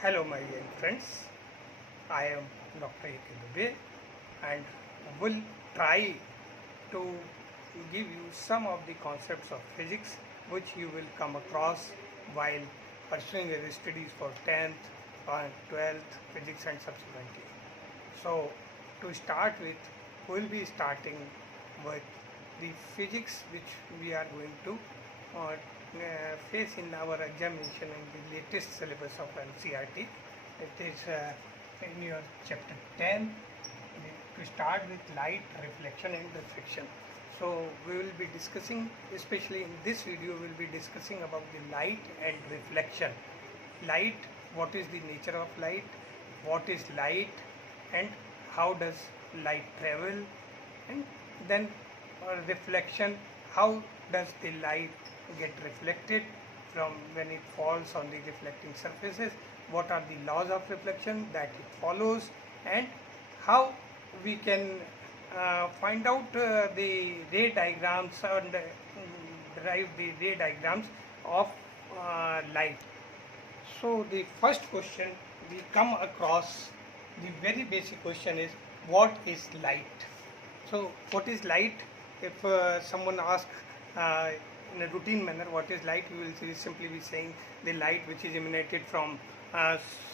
Hello, my young friends. I am Dr. A.K. Dubey and will try to give you some of the concepts of physics which you will come across while pursuing your studies for 10th and 12th physics and subsequently. So, to start with, we'll be starting with the physics which we are going to face in our examination in the latest syllabus of NCERT. It is in your chapter 10 to start with light, reflection and refraction. So we will be discussing, especially in this video, we will be discussing about the light and reflection. Light, what is the nature of light, what is light and how does light travel, and then reflection, how does the light get reflected from when it falls on the reflecting surfaces, what are the laws of reflection that it follows, and how we can find out the ray diagrams and derive the ray diagrams of light. So the first question we come across, the very basic question is, what is light? So what is light? If someone asks in a routine manner what is light, we will simply be saying the light which is emanated from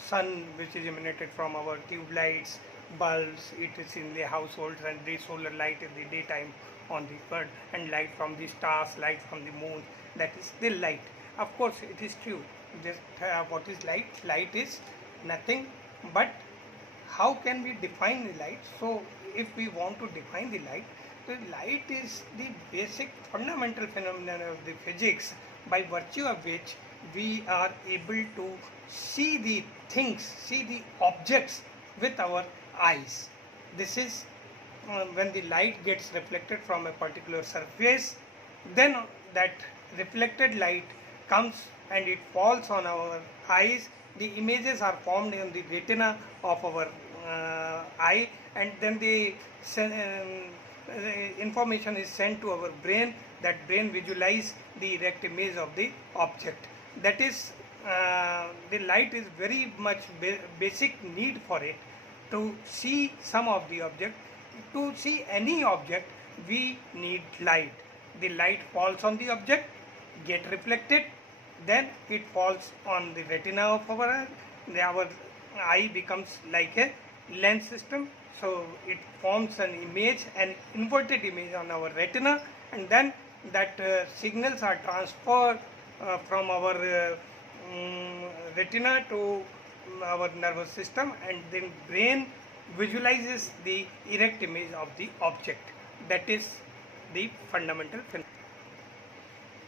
sun, which is emanated from our tube lights, bulbs, it is in the households, and the solar light in the daytime on the earth, and light from the stars, light from the moon, that is the light. Of course it is true. Just what is light? Light is nothing but how can we define the light? So if we want to define the light is the basic fundamental phenomenon of the physics by virtue of which we are able to see the things, see the objects with our eyes. This is when the light gets reflected from a particular surface, then that reflected light comes and it falls on our eyes. The images are formed in the retina of our eye, and then the information is sent to our brain. That brain visualize the erect image of the object. That is the light is very much basic need for it to see some of the object. To see any object we need light. The light falls on the object, get reflected, then it falls on the retina of our eye. Our eye becomes like a lens system, so it forms an image, an inverted image on our retina, and then that signals are transferred from our retina to our nervous system, and then brain visualizes the erect image of the object. That is the fundamental phenomenon.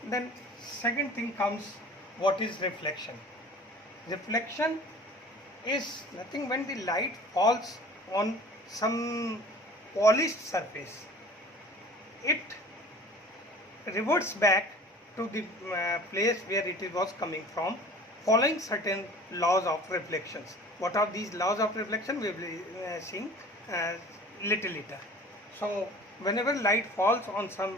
Then second thing comes, what is reflection? Reflection is nothing when the light falls on some polished surface. It reverts back to the place where it was coming from, following certain laws of reflections. What are these laws of reflection? We will be seeing little later. So whenever light falls on some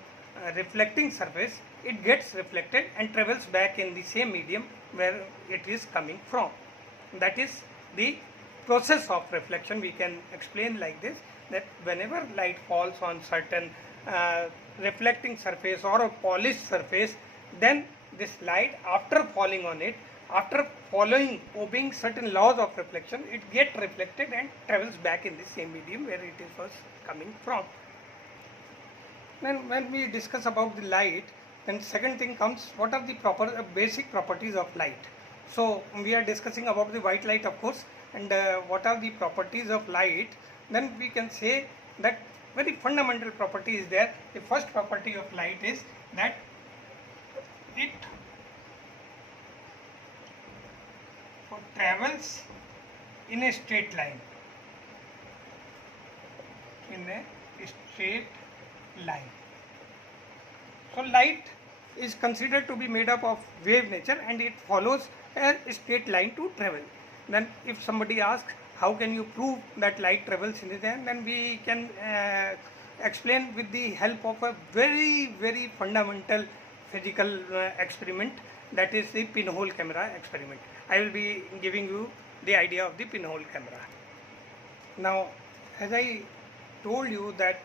reflecting surface, it gets reflected and travels back in the same medium where it is coming from. That is the process of reflection. We can explain like this, that whenever light falls on certain reflecting surface or a polished surface, then this light, after falling on it, after obeying certain laws of reflection, it gets reflected and travels back in the same medium where it was coming from. Then when we discuss about the light, then second thing comes, what are the basic properties of light? So we are discussing about the white light, of course, and what are the properties of light? Then we can say that very fundamental property is there. The first property of light is that it travels in a straight line. In a straight line. So light is considered to be made up of wave nature, and it follows a straight line to travel. Then if somebody asks, how can you prove that light travels in the line, then we can explain with the help of a very fundamental physical experiment, that is the pinhole camera experiment. I will be giving you the idea of the pinhole camera. Now, as I told you that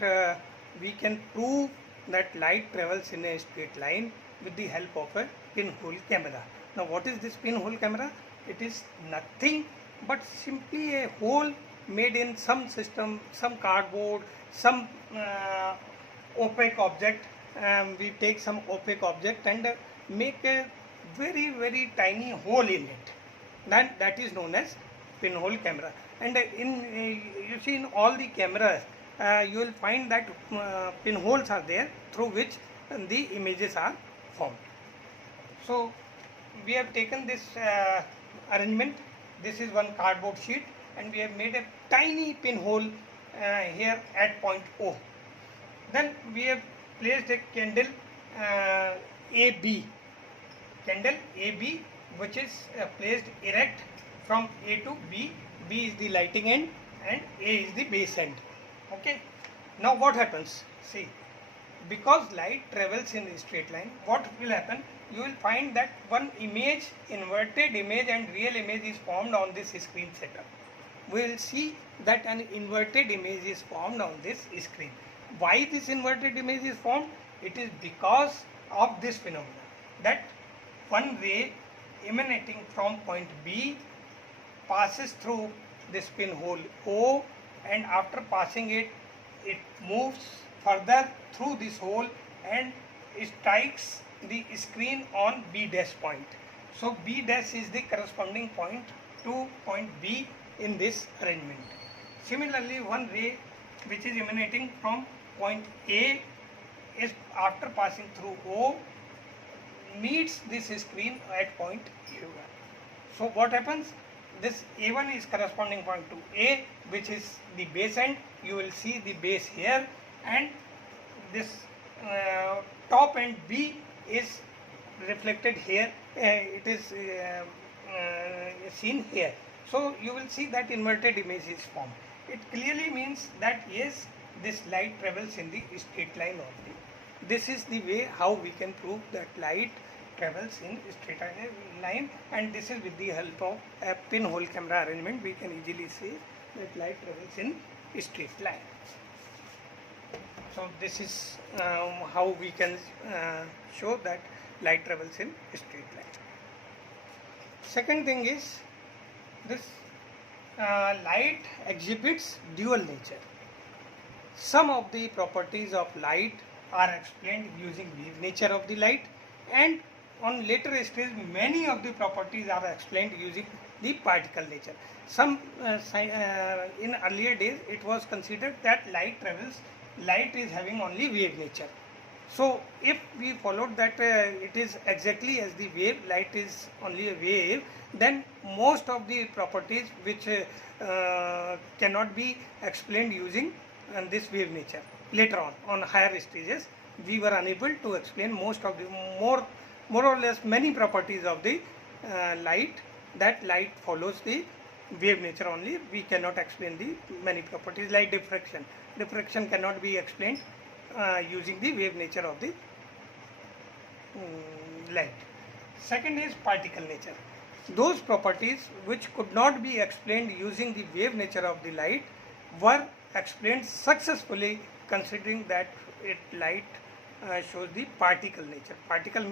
we can prove that light travels in a straight line with the help of a pinhole camera. Now, what is this pinhole camera? It is nothing but simply a hole made in some system, some cardboard, some opaque object. We take some opaque object and make a very tiny hole in it. Then that is known as pinhole camera. And you see in all the cameras you will find that pinholes are there through which the images are formed. So we have taken this arrangement. This is one cardboard sheet and we have made a tiny pinhole here at point O. Then we have placed a candle AB, which is placed erect from A to B. B is the lighting end and A is the base end. Okay. Now what happens? See, because light travels in a straight line, what will happen? You will find that one image, inverted image and real image is formed on this screen setup. We will see that an inverted image is formed on this screen. Why this inverted image is formed? It is because of this phenomenon, that one ray emanating from point B passes through this pinhole O, and after passing it, it moves further through this hole and strikes the screen on B dash point. So B dash is the corresponding point to point B in this arrangement. Similarly, one ray which is emanating from point A is, after passing through O, meets this screen at point A1. So what happens? This A1 is corresponding point to A, which is the base end. You will see the base here, and this top end B is reflected here. It is seen here. So you will see that inverted image is formed. It clearly means that yes, this light travels in the straight line only. This is the way how we can prove that light travels in straight line, and this is with the help of a pinhole camera arrangement. We can easily say that light travels in straight line. So this is how we can show that light travels in straight line. Second thing is, this light exhibits dual nature. Some of the properties of light are explained using wave nature of the light, and on later stage many of the properties are explained using the particle nature. Some in earlier days it was considered that light is having only wave nature. So if we followed that it is exactly as the wave, light is only a wave, then most of the properties which cannot be explained using this wave nature, later on higher stages we were unable to explain most of the more or less many properties of the light. That light follows the wave nature only. We cannot explain the many properties like diffraction. Diffraction cannot be explained using the wave nature of the light. Second is particle nature. Those properties which could not be explained using the wave nature of the light were explained successfully, considering that light shows the particle nature. Particle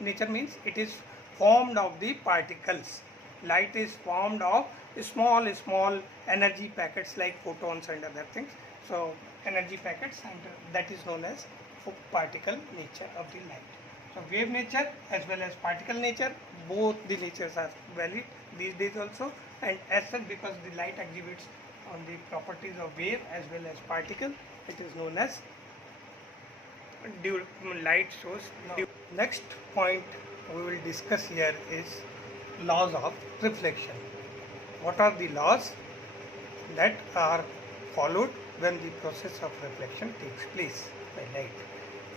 nature means it is formed of the particles. Light is formed of small energy packets like photons and other things. So energy packets, and that is known as particle nature of the light. So wave nature as well as particle nature, both the natures are valid these days also, and as such, because the light exhibits on the properties of wave as well as particle, it is known as light shows. Next point we will discuss here is laws of reflection. What are the laws that are followed when the process of reflection takes place by light?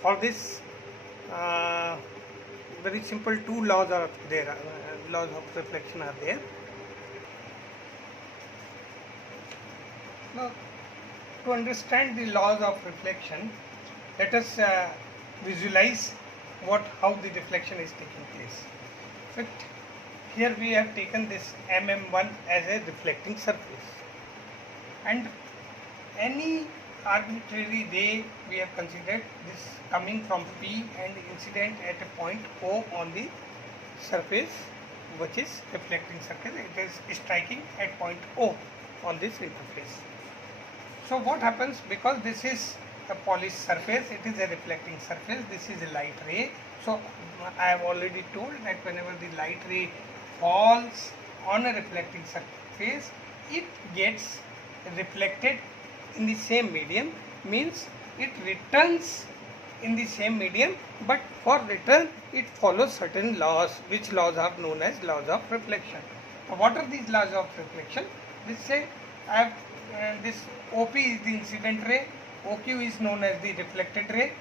For this, very simple two laws are there. Laws of reflection are there. Now, to understand the laws of reflection, let us visualize how the reflection is taking place. But here we have taken this MM1 as a reflecting surface, and any arbitrary ray we have considered this coming from P and incident at a point O on the surface, which is reflecting surface. It is striking at point O on this interface. So what happens, because this is a polished surface, it is a reflecting surface, this is a light ray. So I have already told that whenever the light ray falls on a reflecting surface, it gets reflected in the same medium, means it returns in the same medium, but for return it follows certain laws, which laws are known as laws of reflection. Now, what are these laws of reflection? This say I have this OP is the incident ray, OQ is known as the reflected ray,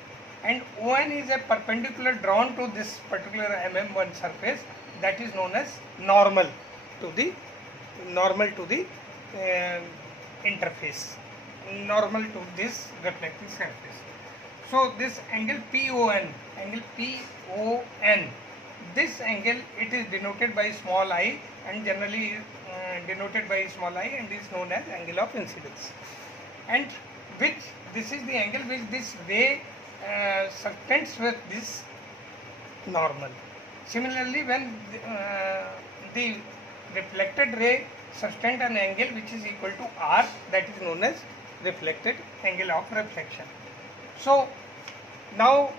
and ON is a perpendicular drawn to this particular MM1 surface, that is known as normal to the interface, normal to this reflecting surface. So this angle PON, this angle, it is denoted by small I and generally denoted by small I, and is known as angle of incidence, and which this is the angle which this ray subtends with this normal. Similarly, when the reflected ray subtends an angle which is equal to R, that is known as reflected angle of reflection. So now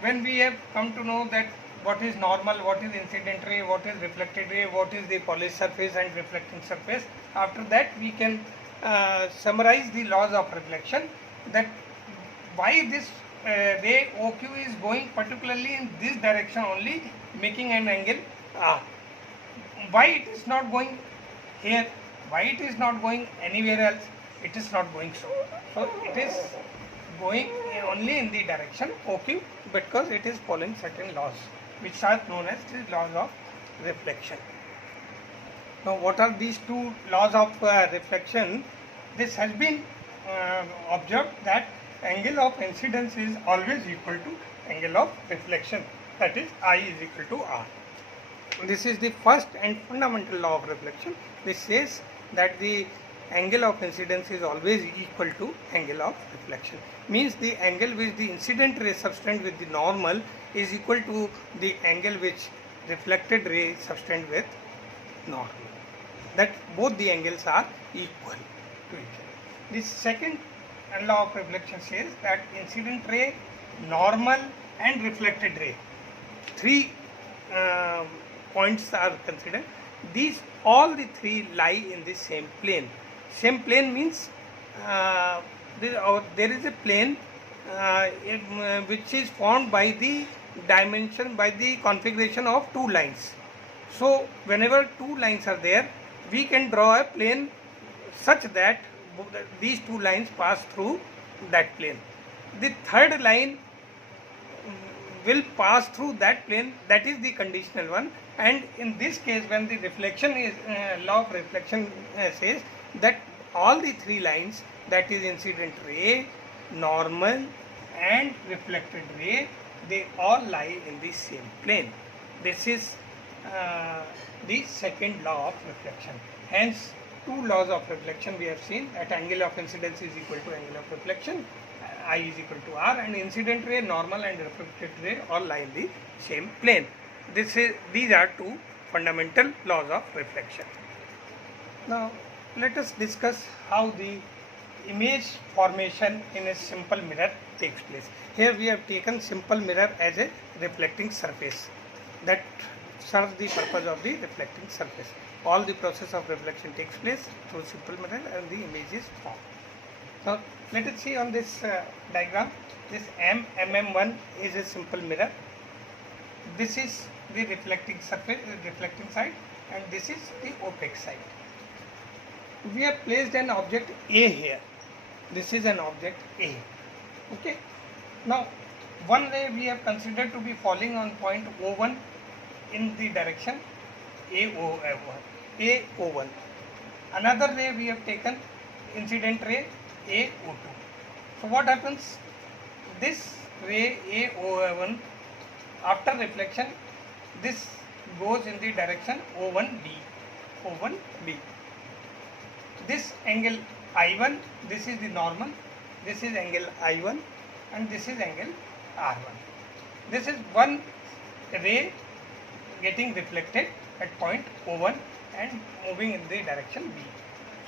when we have come to know that what is normal, what is incident ray, what is reflected ray, what is the polished surface and reflecting surface, after that we can summarize the laws of reflection, that why this ray OQ is going particularly in this direction only, making an angle R. Why it is not going here? Why it is not going anywhere else? It is not going so. So it is going only in the direction OQ, because it is following certain laws, which are known as the laws of reflection. Now, what are these two laws of reflection? This has been observed that angle of incidence is always equal to angle of reflection, that is I is equal to R. This is the first and fundamental law of reflection. This says that the angle of incidence is always equal to angle of reflection, means the angle which the incident ray subtends with the normal is equal to the angle which reflected ray subtends with normal, that both the angles are equal to each other. The second law of reflection says that incident ray, normal and reflected ray, three points are considered. These all the three lie in the same plane. Same plane means there is a plane which is formed by the dimension, by the configuration of two lines. So whenever two lines are there, we can draw a plane such that these two lines pass through that plane. The third line will pass through that plane, that is the conditional one, and in this case when the reflection is law of reflection says that all the three lines, that is incident ray, normal and reflected ray, they all lie in the same plane. This is the second law of reflection. Hence, two laws of reflection we have seen, that angle of incidence is equal to angle of reflection, I is equal to R, and incident ray, normal and reflected ray all lie in the same plane. These are two fundamental laws of reflection. Now let us discuss how the image formation in a simple mirror takes place. Here we have taken simple mirror as a reflecting surface that serves the purpose of the reflecting surface. All the process of reflection takes place through simple mirror and the image is formed. So let us see on this diagram. This MM1 is a simple mirror. This is the reflecting surface, the reflecting side, and this is the opaque side. We have placed an object A here. This is an object A. Okay. Now, one ray we have considered to be falling on point O1 in the direction AO1. Another ray we have taken, incident ray AO2. So what happens? This ray AO1, after reflection, this goes in the direction O1B. O1B. This angle I1, this is the normal, this is angle I1 and this is angle R1. This is one ray getting reflected at point O1 and moving in the direction B.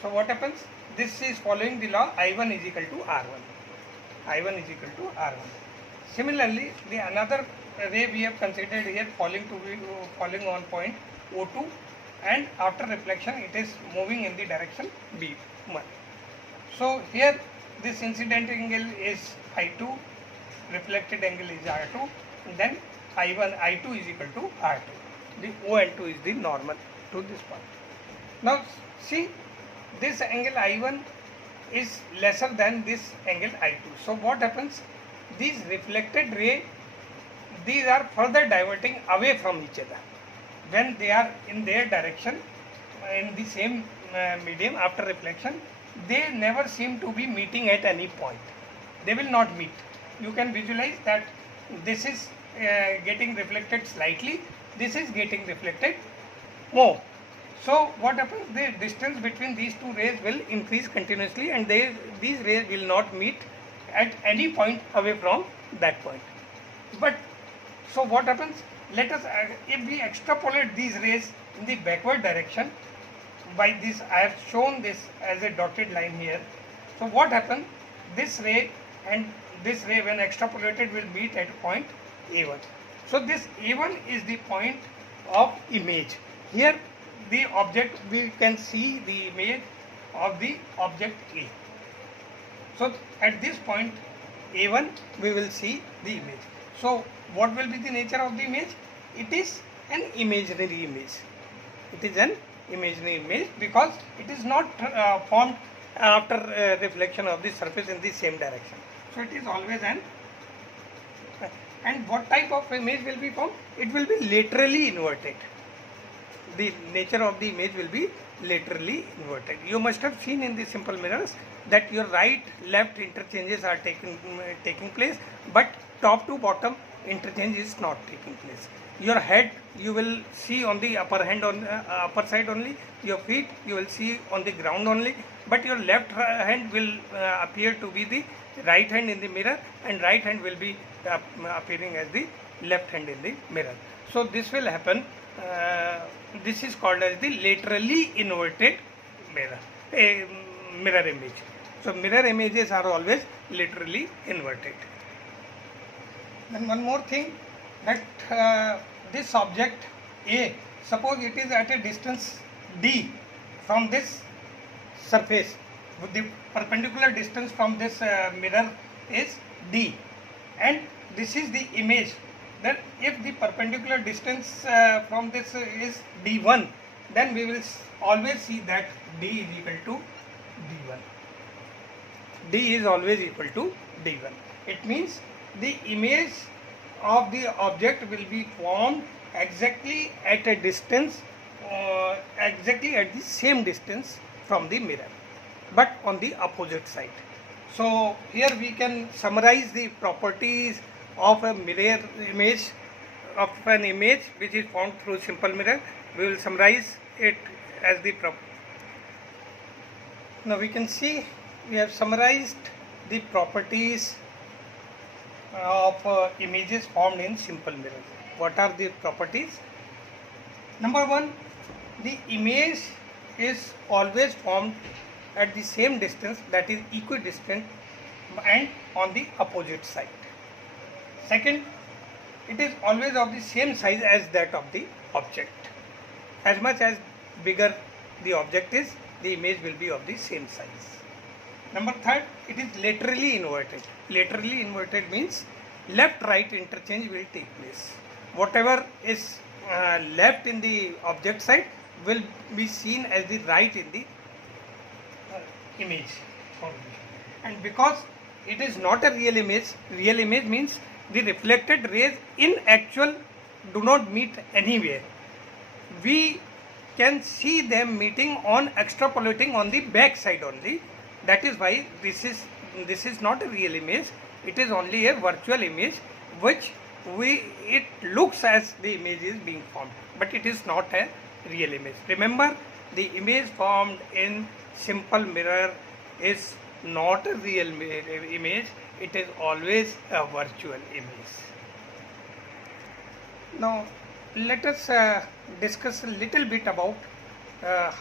So what happens? This is following the law I1 is equal to R1. I1 is equal to R1. Similarly, the another ray we have considered here falling on point O2, and after reflection it is moving in the direction B1. So here this incident angle is I2, reflected angle is R2, and then I2 is equal to R2. The O and 2 is the normal to this point. Now see, this angle I1 is lesser than this angle I2. So what happens? These reflected ray, these are further diverting away from each other. When they are in their direction, in the same medium after reflection, they never seem to be meeting at any point. They will not meet. You can visualize that this is getting reflected slightly, this is getting reflected more. So what happens? The distance between these two rays will increase continuously, and these rays will not meet at any point away from that point. But so what happens? Let us, if we extrapolate these rays in the backward direction, by this I have shown this as a dotted line here. So what happens? This ray and this ray, when extrapolated, will meet at point A1. So this A1 is the point of image. Here the object, we can see the image of the object A. So at this point A1 we will see the image. So what will be the nature of the image? It is an imaginary image. It is an imaginary image because it is not formed after reflection of the surface in the same direction. So it is always an, and what type of image will be formed? It will be laterally inverted. The nature of the image will be laterally inverted. You must have seen in the simple mirrors that your right left interchanges are taking place, but top to bottom interchange is not taking place. Your head you will see on the upper upper side only, your feet you will see on the ground only, but your left hand will appear to be the right hand in the mirror, and right hand will be appearing as the left hand in the mirror. So this will happen. This is called as the laterally inverted mirror image. So mirror images are always laterally inverted. Then one more thing, that this object A, suppose it is at a distance D from this surface, the perpendicular distance from this mirror is D, and this is the image. Then if the perpendicular distance from this is D1, then we will always see that D is equal to D1. D is always equal to D1. It means the image of the object will be formed exactly at a distance, exactly at the same distance from the mirror, but on the opposite side. So here we can summarize the properties of a mirror image, of an image which is formed through simple mirror. We will summarize it as the property. Now we can see we have summarized the properties of images formed in simple mirror. What are the properties? Number one, the image is always formed at the same distance, that is equidistant, and on the opposite side. Second, it is always of the same size as that of the object. As much as bigger the object is, the image will be of the same size. Number third, it is laterally inverted. Laterally inverted means left-right interchange will take place. Whatever is left in the object side will be seen as the right in the image. And because it is not a real image means the reflected rays in actual do not meet anywhere. We can see them meeting on extrapolating on the back side only. That is why this is not a real image. It is only a virtual image which it looks as the image is being formed, but it is not a real image. Remember, the image formed in simple mirror is not a real image, it is always a virtual image. Now let us discuss a little bit about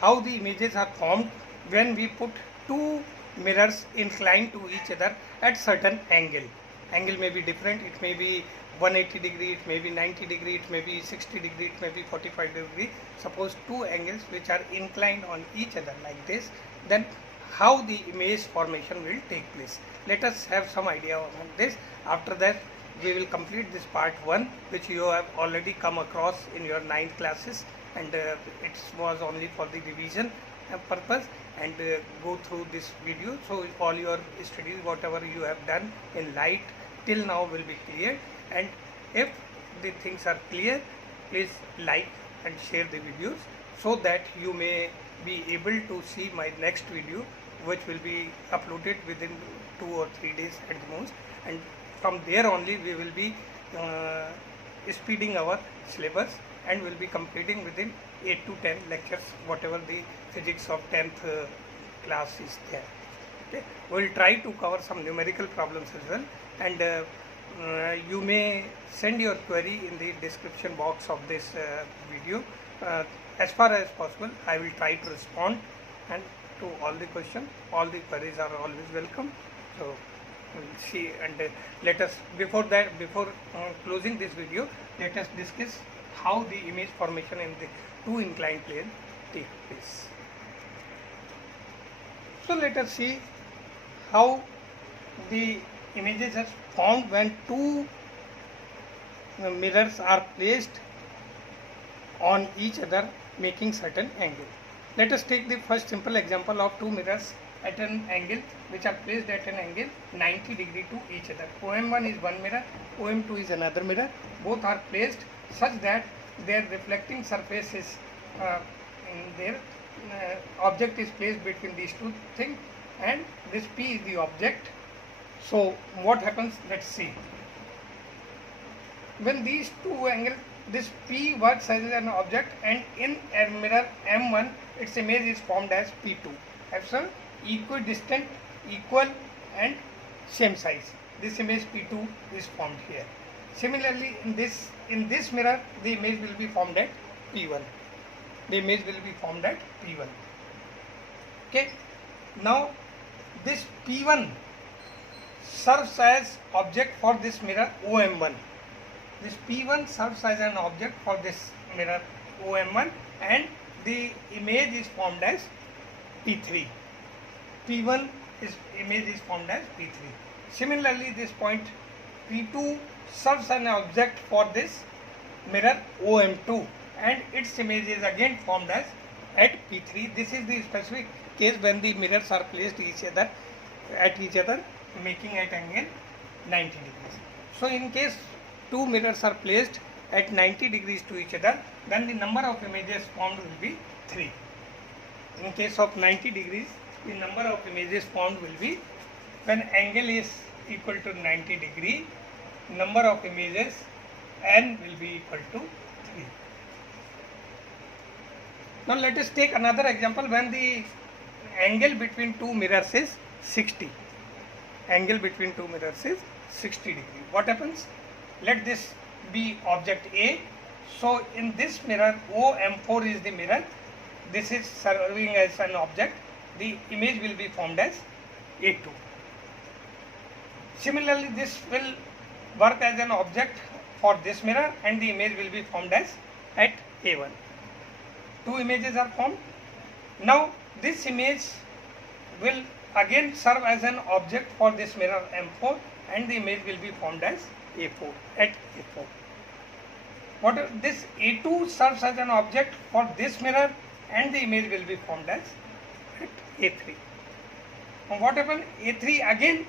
how the images are formed when we put two mirrors inclined to each other at certain angle. Angle may be different, it may be 180 degree, it may be 90 degree, it may be 60 degree, it may be 45 degree. Suppose two angles which are inclined on each other like this, then how the image formation will take place. Let us have some idea on this. After that we will complete this part 1, which you have already come across in your 9th classes, and it was only for the revision purpose, and go through this video, so all your studies whatever you have done in light till now will be clear. And if the things are clear, please like and share the videos so that you may be able to see my next video, which will be uploaded within 2 or 3 days at the most, and from there only we will be speeding our syllabus and will be completing within 8 to 10 lectures, whatever the physics of 10th class is there. Okay. We will try to cover some numerical problems as well, and you may send your query in the description box of this video. As far as possible, I will try to respond and to all the questions. All the queries are always welcome. So we'll see, and let us, before closing this video, let us discuss how the image formation in the two inclined plane take place. So let us see how the images are formed when two mirrors are placed on each other making certain angle. Let us take the first simple example of two mirrors at an angle which are placed at an angle 90 degree to each other. OM1 is one mirror, OM2 is another mirror. Both are placed such that their reflecting surface is their object is placed between these two things, and this P is the object. So what happens? Let's see. When these two angles, this P works as an object, and in a mirror M1 its image is formed as P2. Absolutely equidistant, equal and same size. This image P2 is formed here. Similarly, in this mirror the image will be formed at P1. The image will be formed at P1. Okay. Now this P1 serves as object for this mirror OM1. This P1 serves as an object for this mirror OM1, and the image is formed as P3. P1 image is formed as P3. Similarly, this point P2 serves as an object for this mirror OM2, and its image is again formed as at P3. This is the specific case when the mirrors are placed at each other making at angle 90 degrees. So in case two mirrors are placed at 90 degrees to each other, then the number of images formed will be 3. In case of 90 degrees, the number of images formed will be, when angle is equal to 90 degree, number of images n will be equal to 3. Now let us take another example when the angle between two mirrors is 60. Angle between two mirrors is 60 degree. What happens? Let this be object A. So in this mirror OM4 is the mirror. This is serving as an object. The image will be formed as A2. Similarly, this will work as an object for this mirror, and the image will be formed as at A1. Two images are formed. Now this image will again serve as an object for this mirror M4, and the image will be formed as A4 at A4. This A2 serves as an object for this mirror, and the image will be formed as at A3. Now what happens? A3 again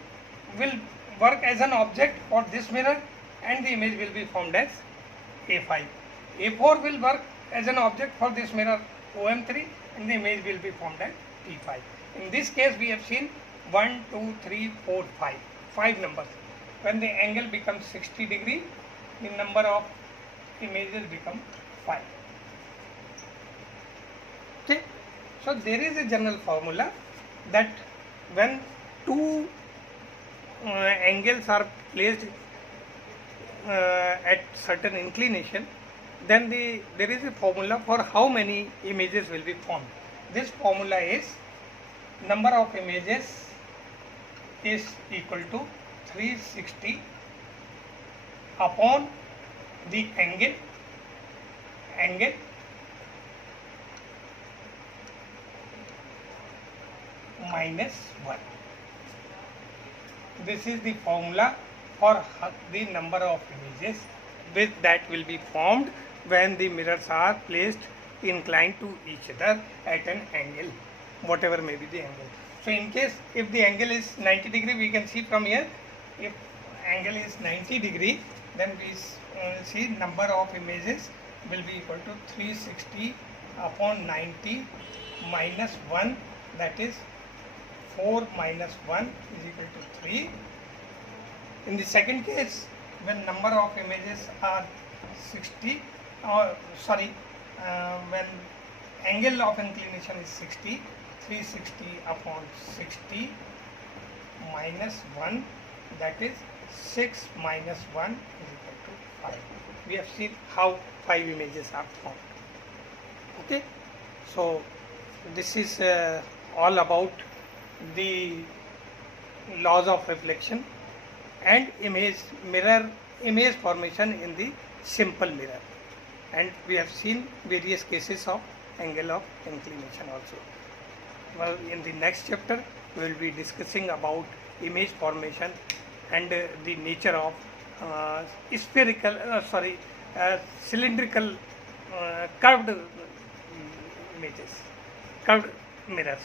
will work as an object for this mirror, and the image will be formed as A5. A4 will work as an object for this mirror OM3, and the image will be formed as P5. In this case we have seen 1, 2, 3, 4, 5. 5 numbers. When the angle becomes 60 degree, the number of images become 5. Okay, so there is a general formula that when two angles are placed at certain inclination, then there is a formula for how many images will be formed. This formula is number of images is equal to 360 upon the angle minus 1. This is the formula for the number of images which that will be formed when the mirrors are placed inclined to each other at an angle, whatever may be the angle. So in case if the angle is 90 degree, we can see from here, if angle is 90 degree, then we see number of images will be equal to 360 upon 90 minus 1, that is 4 minus 1 is equal to 3. In the second case, when number of images are 60, when angle of inclination is 60, 360 upon 60 minus 1, that is 6 minus 1 is equal to 5. We have seen how 5 images are formed. Okay, so this is all about the laws of reflection and image formation in the simple mirror, and we have seen various cases of angle of inclination also. Well, in the next chapter we will be discussing about image formation and the nature of cylindrical curved images, curved mirrors.